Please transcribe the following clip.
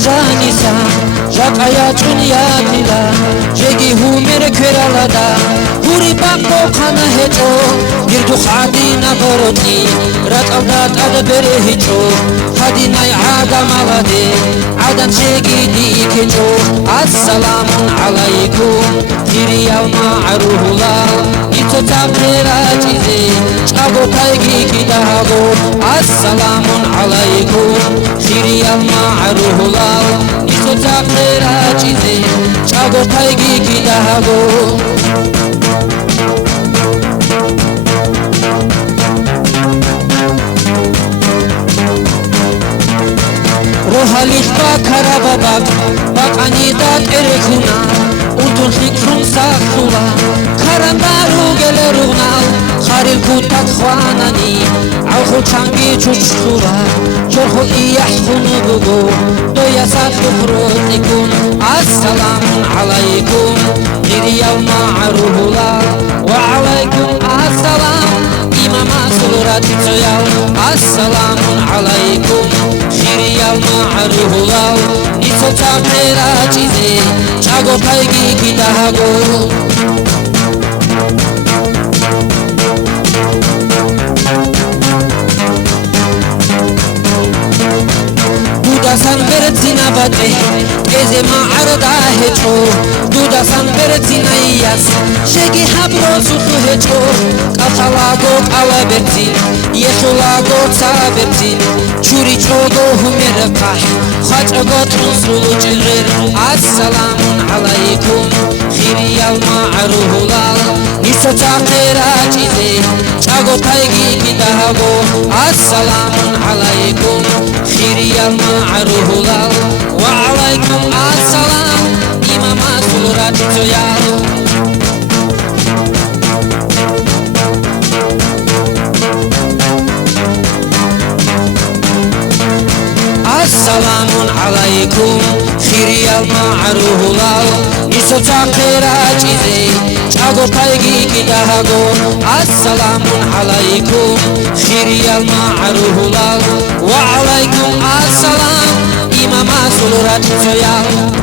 Janisa, Jakaya Chunyatila, Jegi Humer Keralada, Huri Bako Kana Hecho, Girdu Hadina Boroti, Ratabat Adaberehicho, Hadinai Adamalade, Adan Jegi Dikecho, Assalamun alaikum, Kiriyal Ma'ruhula, Itotabera Jize, Chabotaigi Kidago, Assalamun alaikum, Kiriyal Ma'ruhula, Itotabera Jize, Chabotaigi Kidago. Rohalichba Karababak, Bakanidat Erekuna, Udun Hikrum Sakhula, Karambaru Gelerunal, Kharil Kutak Khwanani, Alhu Changi Chuchura, Jorhu Iyahkunubugu, Doyasat Bukhrotikun, Assalamun alaikum, Kiriyal Ma'ruhula, Wa alaikum assalam, Imama Surat Soyal, Assalamun alaikum, Kiriyal Ma'ruhula, Itotabera Jize, Chago Taigi Kidago. Duda Sanbertina Bate, Ezema Arda Hecho, Duda Sanbertina Yas, Shegi Habro Sutu Hecho, Katalago Alabertin, Yeshulago Sabertin, Churi Chogo Humeraka, Khachagot Nusulu Jilrer, Assalamun alaikum, Kiriyal Ma'ruhula, Nisotakera Jize, Chago Taigi Kidago, Assalamun alaikum, Kiriyal Ma'ruhula, Wa alaikum assalam, Imama Surat Soyal. Assalamun alaikum, Kiriyal Ma'ruhula, Nisotakera Jize, Chago Taigi Kidago, Assalamun alaikum, Kiriyal Ma'ruhula, Wa alaikum assalam, Imama Surat Soyal.